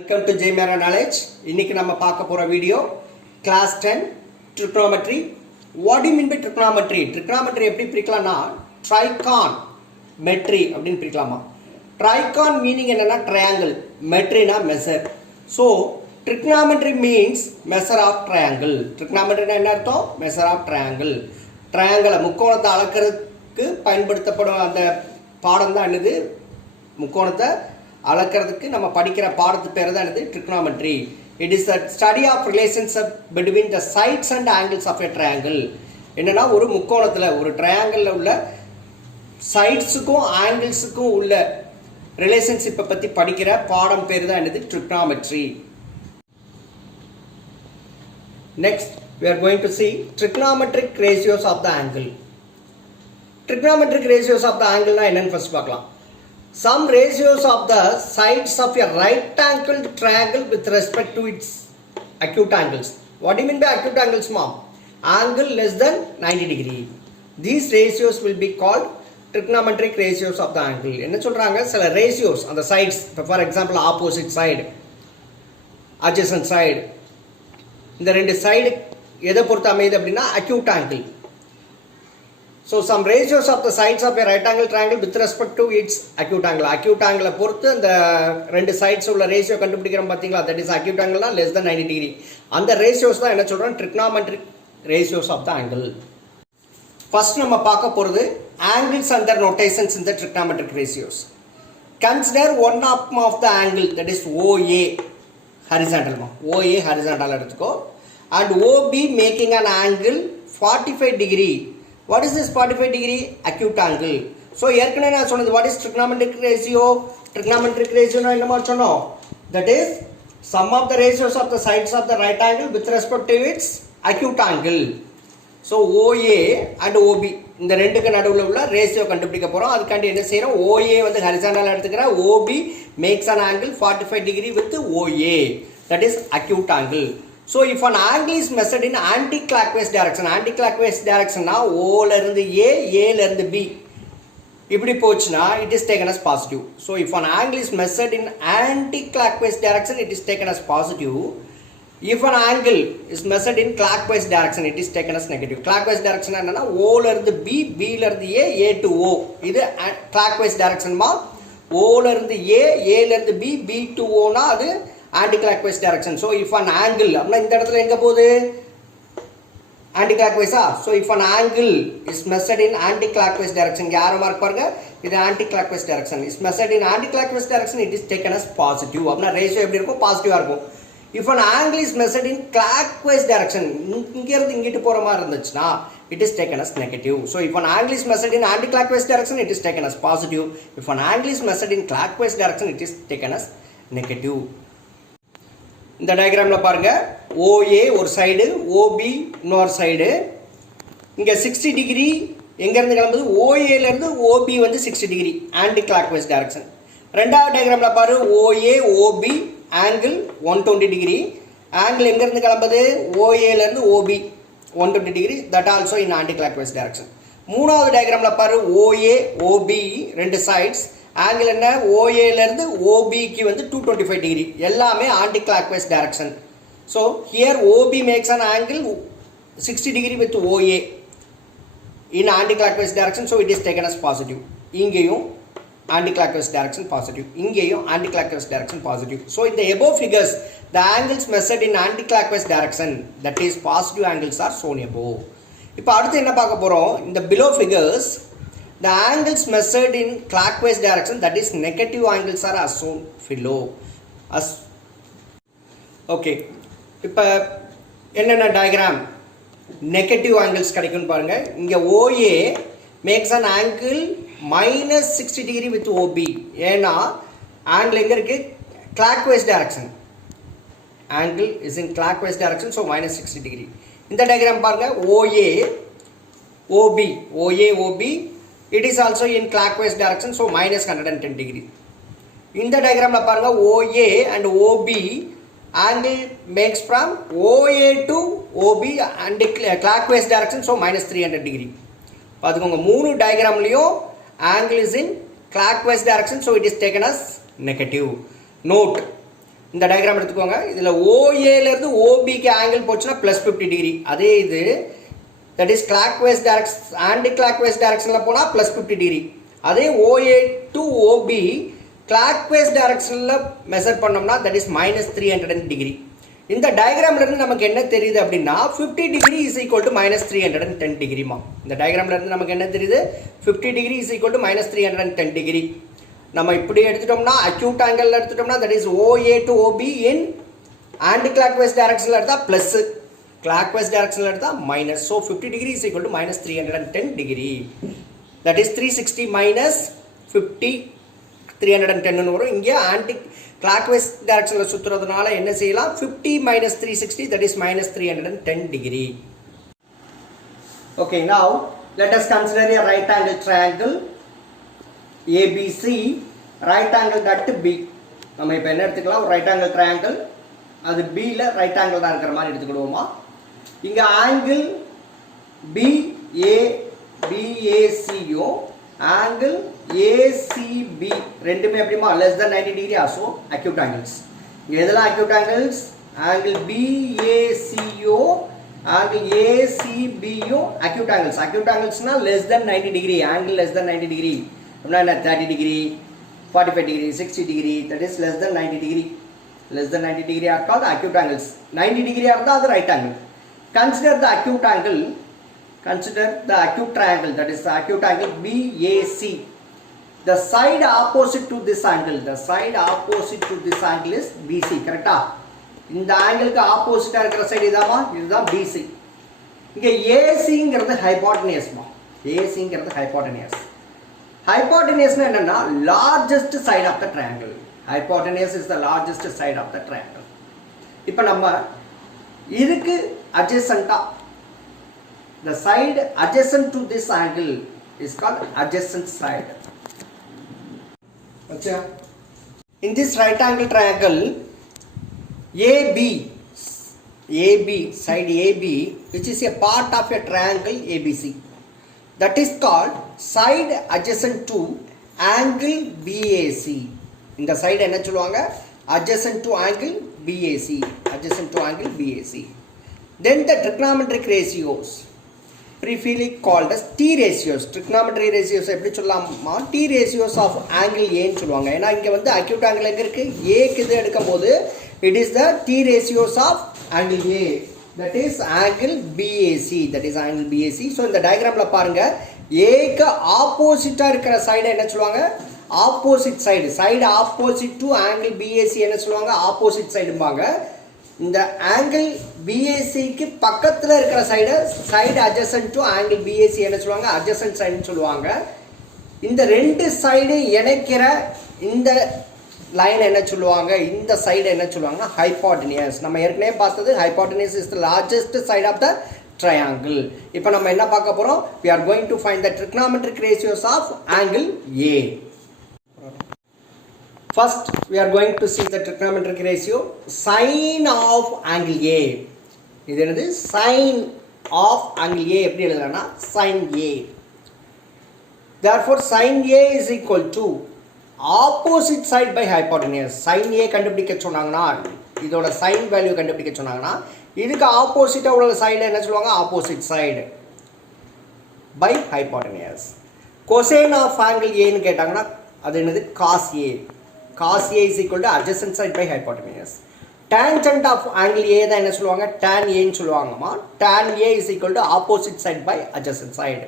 Welcome to J Mera Knowledge. இன்னைக்கு நம்ம பார்க்க போற video class 10 trigonometry. What do you mean by trigonometry? Trigonometry எப்படி பிரிக்கலாம்னா trigonometry அப்படினு பிரிக்கலாமா. Trigon meaning என்னன்னா triangle, metryனா measure. So trigonometry means measure of triangle. Trigonometry என்ன அர்த்தம்? Measure of triangle. Triangle முக்கோணத்தை அளக்கிறதுக்கு பயன்படுத்தப்படும் அந்த பாடம் தான் என்னது? முக்கோணத்தை அளக்கிறதுக்கு நம்ம படிக்கிற பாடத்து பேர் தான் என்னது? trigonometry. It is the study of relationship between the sides and angles of a triangle. என்னன்னா ஒரு முக்கோணத்துல ஒரு ட்ரையாங்கிள்ல உள்ள சைட்ஸுக்கும் ஆங்கிள்ஸுக்கும் உள்ள ரிலேஷன்ஷிப்பை பத்தி படிக்கிற பாடம் பேர் தான் என்னது? trigonometry. Next we are going to see trigonometric ratios of the angle. Trigonometric ratios of the angle na என்னன்னு first பார்க்கலாம். Some ratios of the sides of a right angled triangle with respect to its acute angles. What do you mean by acute angles, mom? Angle less than 90 degree. These ratios will be called trigonometric ratios of the angle. என்ன சொல்றாங்க? சில ratios on the sides, for example opposite side, adjacent side, இந்த ரெண்டு side எதை பொறுத்து அமையுது அப்படின்னா acute angle. So some ratios of the sides of a right angle triangle with respect to its acute angle. Acute angle பொறுத்து அந்த ரெண்டு sides உள்ள ratio கண்டுபிடிக்கிறோம் பாத்தீங்களா? That is acute angle less than 90 degree. அந்த ratios தான் என்ன சொல்றோம்? Trigonometric ratios of the angle. First நம்ம பார்க்க போறது angles and their notations in the trigonometric ratios. Consider one of the angle, that is OA horizontal. OA horizontal எடுத்துக்கோ. And OB making an angle 45 degree. What is this 45 degree? Acute angle. So ஏற்கனவே நான் சொன்னது what is trigonometric ratio? Trigonometric ratio னா என்ன மாதிரி சொன்னோம்? That is sum of the ratios of the sides of the right angle with respect to its acute angle. So OA and OB இந்த ரெண்டுக்கு நடுவுல உள்ள ரேஷியோ கண்டுபிடிக்க போறோம். அதுக்காண்டி என்ன செய்றோம்? OA வந்து ஹரிசாண்டலா எடுத்துக்கிறேன். OB makes an angle 45 degree with OA. That is acute angle. So if an angle is measured in anti-clockwise direction na O ல இருந்து A ல இருந்து B இப்படி போச்சுனா it is taken as positive. So if an angle is measured in anti-clockwise direction, it is taken as positive. If an angle is measured in clockwise direction, it is taken as negative. Clockwise direction என்னன்னா O ல இருந்து B, B ல இருந்து A to O. இது clockwise direction மா. O ல இருந்து A ல இருந்து B, B to O னா அது anti-clockwise direction. So if an angle அப்படினா இந்த இடத்துல எங்க போகுது? anti-clockwise. So if an angle is measured in anti-clockwise direction, இங்க ஆரோ மார்க் பாருங்க, இது anti-clockwise direction is measured in anti-clockwise direction, it is taken as positive. அப்படினா ரேஷியோ எப்படி இருக்கும்? பாசிட்டிவா இருக்கும். If an angle is measured in clockwise direction, இங்க இருந்து இங்கிட்டு போற மாதிரி இருந்துச்சுனா it is taken as negative. So if an angle is measured in anti-clockwise direction, it is taken as positive. If an angle is measured in clockwise direction, it is taken as negative. இந்த டயகிராம்ல பாருங்க, OA ஒரு side, OB இன்னொரு side. இங்க 60 degree எங்க இருந்து கிளம்புது? OA ல இருந்து OB வந்து 60 டிகிரி ஆன்டி கிளாக்வைஸ் டைரக்ஷன். ரெண்டாவது டயகிராம்ல பாரு, OA OB angle 120 degree. Angle எங்க இருந்து கிளம்புது? OA ல இருந்து OB 120 degree, that also in anti clockwise direction. மூணாவது டயகிராம்ல பாரு, OA OB ரெண்டு சைட்ஸ், ஆங்கிள் என்ன? OA ல இருந்து OB க்கு வந்து 225 டிகிரி, எல்லாமே anti clockwise direction. So here OB makes an angle 60 degree with OA in anti-clockwise direction, so it is taken as positive. இங்கேயும் anti-clockwise direction positive, இங்கேயும் anti-clockwise direction positive. So in the above figures, the angles measured in anti-clockwise direction, that is positive angles, are shown above. இப்போ அடுத்து என்ன பார்க்க போறோம்? In the below figures, the angles measured in clockwise direction, that is negative angles, are as shown below. Okay. இப்போ என்னென்ன diagram negative angles கிடைக்கும்னு பாருங்க. இங்க OA makes an angle -60 degree with OB. ஏன்னா ஆங்கிள் எங்க இருக்கு? clockwise direction. Angle is in clockwise direction, so -60 degree. இந்த diagram பாருங்க, OA OB, it is also in clockwise direction, so -110 degree. இந்த டயக்ராம்ல பாருங்க, OA and OB angle makes from OA to OB and clockwise direction, so -300 degree. பாத்துக்கோங்க, மூணு டயகிராம்லயும் angle is in clockwise direction, so it is taken as negative. Note, இந்த diagram எடுத்துக்கோங்க. இதில் ஓஏலேருந்து ஓபிக்கு angle போச்சுன்னா plus 50 degree. அதே இது that is clockwise direction anti clockwise டைரக்ஷனில் போனால் ப்ளஸ் 50 டிகிரி. அதே ஓஏ டு ஓபி கிளாக்வைஸ் டைரக்ஷனில் மெஷர் பண்ணோம்னா தட் இஸ் மைனஸ் 300 டிகிரி. இந்த டயக்ராம்லேருந்து நமக்கு என்ன தெரியுது அப்படின்னா 50 degree is equal to minus 310 டிகிரிமா. இந்த டயக்ராம்லேருந்து நமக்கு என்ன தெரியுது 50 degree is equal to minus 310 degree. நம்ம இப்படி எடுத்துட்டோம்னா அக்யூட் ஆங்கிள் எடுத்துட்டோம்னா that is OA to OB in anti clockwise டைரக்ஷனில் எடுத்தால் ப்ளஸ், கிளாக்வைஸ் டைரக்ஷனில் எடுத்தால் minus. So 50 degree is equal to minus 310 degree. That is 360 minus 50 310 வரும். இங்கே ஆன்டி கிளாக்வைஸ் டைரக்ஷனில் சுற்றுறதுனால என்ன செய்யலாம் 50 minus 360 that is minus 310 degree. Okay, now let us consider a right angle triangle ABC, right angle at B. நம்ம இப்போ என்ன எடுத்துக்கலாம், ஒரு ரைட் ஆங்கிள் ட்ரையாங்கிள், அது பியில் ரைட் ஆங்கிள் தான் இருக்கிற மாதிரி எடுத்துக்கிடுவோமா. இங்கே ஆங்கிள் பிஏசியும் ஆங்கிள் ஏசிபி ரெண்டுமே எப்படிமா லெஸ் தென் 90 டிகிரி ஆசோ அக்யூட் ஆங்கிள்ஸ். இங்கே எதெல்லாம் அக்யூட் ஆங்கிள்ஸ், ஆங்கிள் பிஏசியோ ஆங்கிள் ஏசிபியும் அக்யூட் ஆங்கிள்ஸ். அக்யூட் ஆங்கிள்ஸ்னா less than 90 degree, angle less than 90 degree அப்படின்னா என்ன 30 degree 45 degree 60 degree that is less than 90 degree. Less than 90 degree are called acute angles. 90 டிகிரியாக இருந்தால் அது right angle. Consider the acute angle, consider the acute triangle, that is the acute angle BAC. The side opposite to this angle, the side opposite to this angle is BC. கரெக்டா? இந்த ஆங்கிளுக்கு ஆப்போசிட்டா இருக்கிற side இதாமா, இதுதான் BC. இங்க ACங்கிறது ஹைபோட்டனியஸ்மா. ACங்கிறது ஹைபோட்டனியஸ். ஹைபோட்டனியஸ்னா என்னன்னா largest side of the triangle. Hypotenuse is the largest side of the triangle. இப்போ நம்ம இதுக்கு adjacent the side adjacent to this angle is called adjacent side. Okay. In this right angle triangle, AB side AB, which is a part of a triangle ABC, that is called side adjacent to angle BAC. In the side என்ன சொல்லுவாங்க, adjacent to angle BAC, adjacent to angle BAC. Then the trigonometric ratios, briefly called as T ratios. Trigonometry ratios எப்படி சொல்லலாமா, T ratios of angle A ன்னு சொல்லுவாங்க. ஏன்னா இங்கே வந்து acute angle எங்கே இருக்குது, ஏக்கு இது எடுக்கும் போது it is the T ratios of angle A, that is angle BAC, that is angle BAC. So இந்த டயக்ராமில் பாருங்க, ஏக்கு ஆப்போசிட்டாக இருக்கிற சைடை என்ன சொல்லுவாங்க, opposite side. Side opposite to angle BAC என்ன சொல்லுவாங்க, ஆப்போசிட் சைடும்பாங்க. இந்த ஆங்கிள் பிஏசிக்கு பக்கத்தில் இருக்கிற side adjacent to angle BAC என்ன சொல்லுவாங்க, அட்ஜசன்ட் சைடுன்னு சொல்லுவாங்க. இந்த ரெண்டு சைடு இணைக்கிற இந்த லைன் என்ன சொல்லுவாங்க, இந்த சைடு என்ன சொல்லுவாங்கன்னா ஹைபோட்டனியஸ். நம்ம ஏற்கனவே பார்த்தது hypotenuse is the largest side of the triangle. இப்போ நம்ம என்ன பார்க்க போகிறோம், we are going to find the trigonometric ratios of angle A. First, we are going to see the trigonometric ratio sin of angle A. இது என்னது, sin of angle A எப்படி எழுதலாம்னா sin A. Therefore, sin A is equal to opposite side by hypotenuse. sin A கண்டுபிடிக்க சொன்னாங்கன்னா, இதோட sin value கண்டுபிடிக்க சொன்னாங்கன்னா, இதுக்கு ஆப்போசிட்டா உள்ள சைடு என்ன சொல்லுவாங்க, opposite side by hypotenuse. cosine of angle A ன்னு கேட்டாங்கன்னா அது என்னது, cos A. cos A is equal to adjacent side by hypotenuse. Tangent of angle A தான் என்ன சொல்லுவாங்க, tan A ன்னு சொல்லுவாங்கம்மா. tan A is equal to opposite side by adjacent side.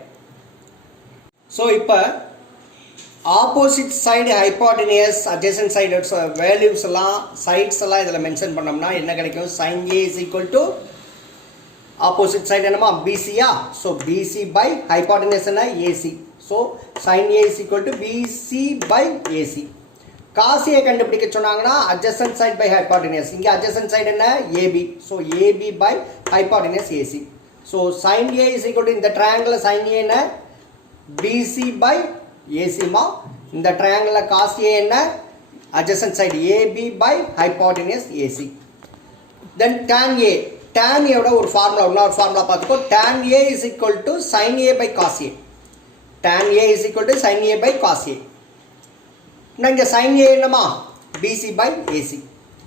So இப்போ opposite side hypotenuse adjacent side values எல்லாம் sides எல்லாம் இதில் mention பண்ணோம்னா என்ன கிடைக்கும், sin A is equal to opposite side என்னமா BC-யா. ஸோ BC by hypotenuse என்ன AC. So sin A is equal to BC by AC. cos A கண்டுபிடிக்க சொன்னாங்கன்னா adjacent side by hypotenuse. இங்கே adjacent side என்ன, AB. So AB by hypotenuse AC. So sin A is equal to இந்த triangle sin A என்ன, BC by AC மா. இந்த triangle cos A என்ன, adjacent side AB by hypotenuse AC. Then tan A, tan A ஓட ஒரு formula பார்த்துக்கோ. tan A is equal to sin A by cos A. tan A is equal to sin A by cos A. இங்கே sin A என்னமா, BC by AC.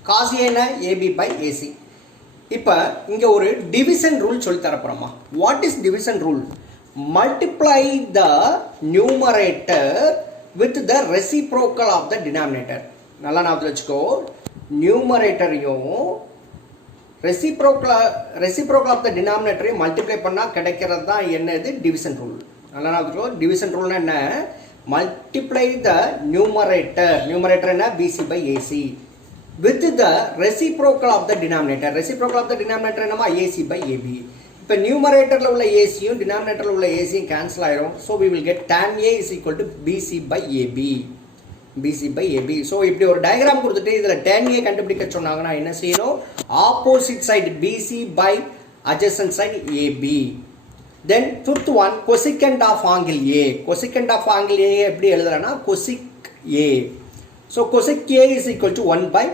cos A என்ன AB by AC. இப்போ இங்கே ஒரு division rule சொல்லி தரப்போகிறோமா. What is division rule? Multiply the numerator with the reciprocal of the denominator. நல்லா ஞாபகம் வச்சுக்கோ, நியூமரேட்டரையும் ரெசிப்ரோக்கல் ஆஃப் த டினாமினேட்டரையும் மல்டிப்ளை பண்ணால் கிடைக்கிறது தான் என்னது டிவிஷன் ரூல். நல்லா ஞாபகம் வச்சுக்கோ, டிவிஷன் ரூல்னா என்ன? மல்டிப்ளை த நியூமரேட்டர் என்ன? BC by AC with the reciprocal of the denominator. Reciprocal of the denominator என்னமா? AC by AB. இப்போ நியூமரேட்டரில் உள்ள ஏசியும் டினாமினேட்டரில் உள்ள ஏசியும் கேன்சல் ஆயிரும். So we will get tan A is equal to BC by AB. BC by AB. So இப்படி ஒரு diagram கொடுத்துட்டு இதில் tan A கண்டுபிடிக்க சொன்னாங்கன்னா என்ன செய்யணும்? Opposite side BC by adjacent side AB. Then fifth one, cosecant of angle A. Cosecant of angle A எப்படி எழுதுறேன்னா cosec A. So cosec A is equal to 1 by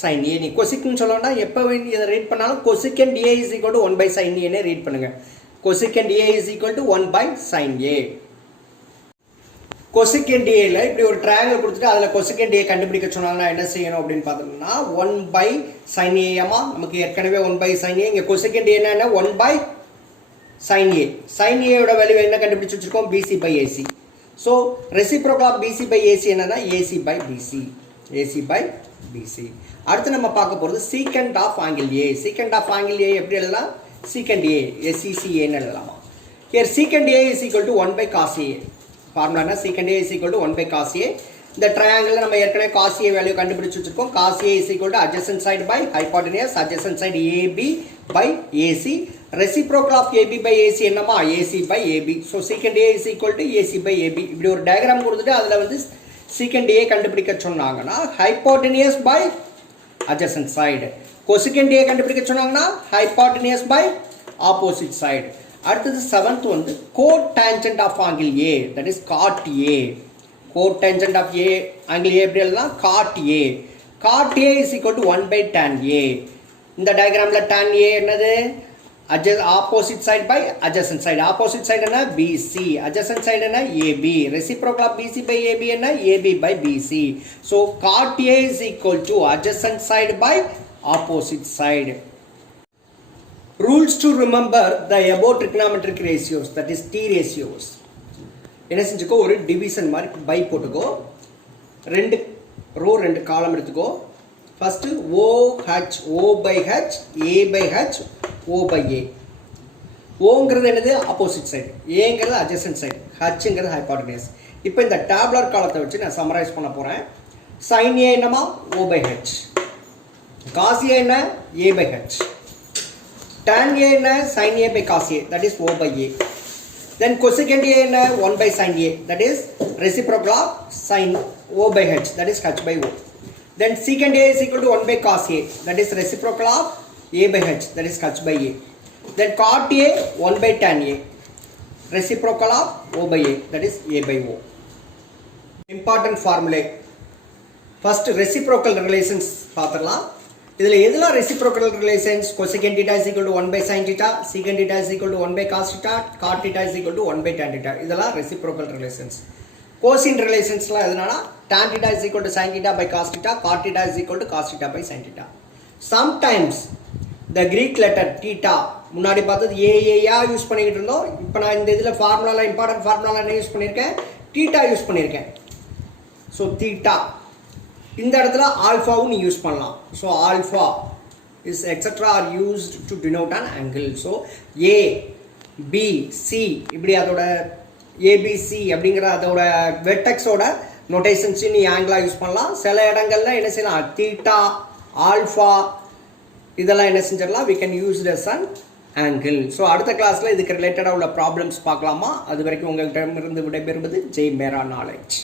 sin A. நீ கொசிக்னு சொல்லணும்னா எப்போ இதை read பண்ணாலும் cosecant A is equal to 1 by sin A னே read பண்ணுங்க. cosecant A is equal to 1 by sin A. cosecant A ல இப்படி ஒரு ட்ரையாங்கிள் கொடுத்துட்டு அதில் cosecant A கண்டுபிடிக்க சொன்னாங்கன்னா என்ன செய்யணும் அப்படின்னு பார்த்தோம்னா 1 by sin A ஆமா, நமக்கு ஏற்கனவே 1 by sin A. இங்கே cosecant A என்ன? 1 by sin A. sin A யோட வேல்யூ என்ன கண்டுபிடிச்சு வச்சிருக்கோம்? BC by AC. So reciprocal of BC by AC என்னன்னா AC by BC. AC by BC. அடுத்து நம்ம பார்க்க போகிறது secant of angle A. Secant of angle A எப்படி எழுதலாம்? சீக்கண்ட் A SECAன்னு எழுதலாமா. Here secant A is equal to 1 by cos A. ஃபார்முலானா secant A is equal to 1 by cos A. இந்த ட்ரையாங்கிளில் நம்ம ஏற்கனவே cos A வேல்யூ கண்டுபிடிச்சு வச்சிருக்கோம். cos A is equal to adjacent side by hypotenuse, adjacent side AB by AC. Reciprocal of AB by AC என்னமா? AC by AB. So secant A is equal to AC by AB. இப்படி ஒரு diagram கொடுத்துட்டு அதில் வந்து secant A கண்டுபிடிக்க சொன்னாங்கன்னா hypotenuse by adjacent side. cosecant A கண்டுபிடிக்க சொன்னாங்கன்னா hypotenuse by opposite side. அடுத்தது செவன்த் வந்து cotangent of angle A, that is cot A. cotangent of A angle A எப்படி எழுதலாம்? cot A. cot A is equal to 1 by tan A. இந்த டயக்ராமில் tan A என்னது? opposite side by adjacent side. opposite side என்ன? BC. adjacent side என்ன? AB. reciprocal of BC by AB என்ன? AB by BC. so cot A is equal to adjacent side by opposite side. rules to remember the above trigonometric ratios, that is T ratios. என்ன செஞ்சுக்கோ, ஒரு division மாதிரி by போட்டுக்கோ, 2 row 2 காலம் எடுத்துக்கோ. First OH, O by H, A by H, O by A. ஓங்கிறது என்னது? Opposite side, ஏங்கிறது adjacent side, ஹச்ங்கிறது ஹைபாட்டனியஸ். இப்போ இந்த டேப்லர் காலத்தை வச்சு நான் சம்மரைஸ் பண்ண போகிறேன். sin A என்னமா? O by H. cos A என்ன? A by H. tan A என்ன? sin A by cos A, that is O by A. then cosecant A என்ன? 1 by sin A, that is reciprocal of sin O by H, that is H by O. then secant A is equal to 1 by cos A, that is reciprocal of A by H, that is H by A. then cot A 1 by tan A, reciprocal of O by A, that is A by O. important formulae. first reciprocal relations பார்த்துடலாம். இதில் எதெல்லாம் reciprocal relations? cosecant theta is equal to 1 by sin theta, secant theta is equal to 1 by cos theta, cot theta is equal to 1 by tan theta. இதெல்லாம் reciprocal relations. cosine relationsலாம் எதுனா tan theta is equal to sin theta by cos theta, cot theta is equal to cos theta by sin theta. sometimes the Greek letter theta முன்னாடி பார்த்தது ஏஏயா use பண்ணிக்கிட்டு இருந்தோம். இப்போ நான் இந்த இதில் ஃபார்முலாவில் இம்பார்ட்டன்ட் ஃபார்முலாவில் என்ன யூஸ் பண்ணியிருக்கேன்? தீட்டா யூஸ் பண்ணியிருக்கேன். ஸோ தீட்டா இந்த இடத்துல ஆல்ஃபாவும் நீ யூஸ் பண்ணலாம். So alpha is extra or used to denote an angle. So A B C இப்படி அதோட ஏபிசி அப்படிங்கிற அதோட வெர்டெக்ஸோட நோட்டேஷன்ஸையும் நீ ஆங்கிளாக யூஸ் பண்ணலாம். சில இடங்கள்ல என்ன செய்யலாம்? தீட்டா, ஆல்ஃபா இதெல்லாம் என்ன செஞ்சிடலாம்? we can use it as an angle. So அடுத்த கிளாஸில் இதுக்கு ரிலேட்டடாக உள்ள ப்ராப்ளம்ஸ் பார்க்கலாமா? அது வரைக்கும் உங்கள்கிட்ட இருந்து விடைபெறுவது ஜெய் மேரா நாலேஜ்.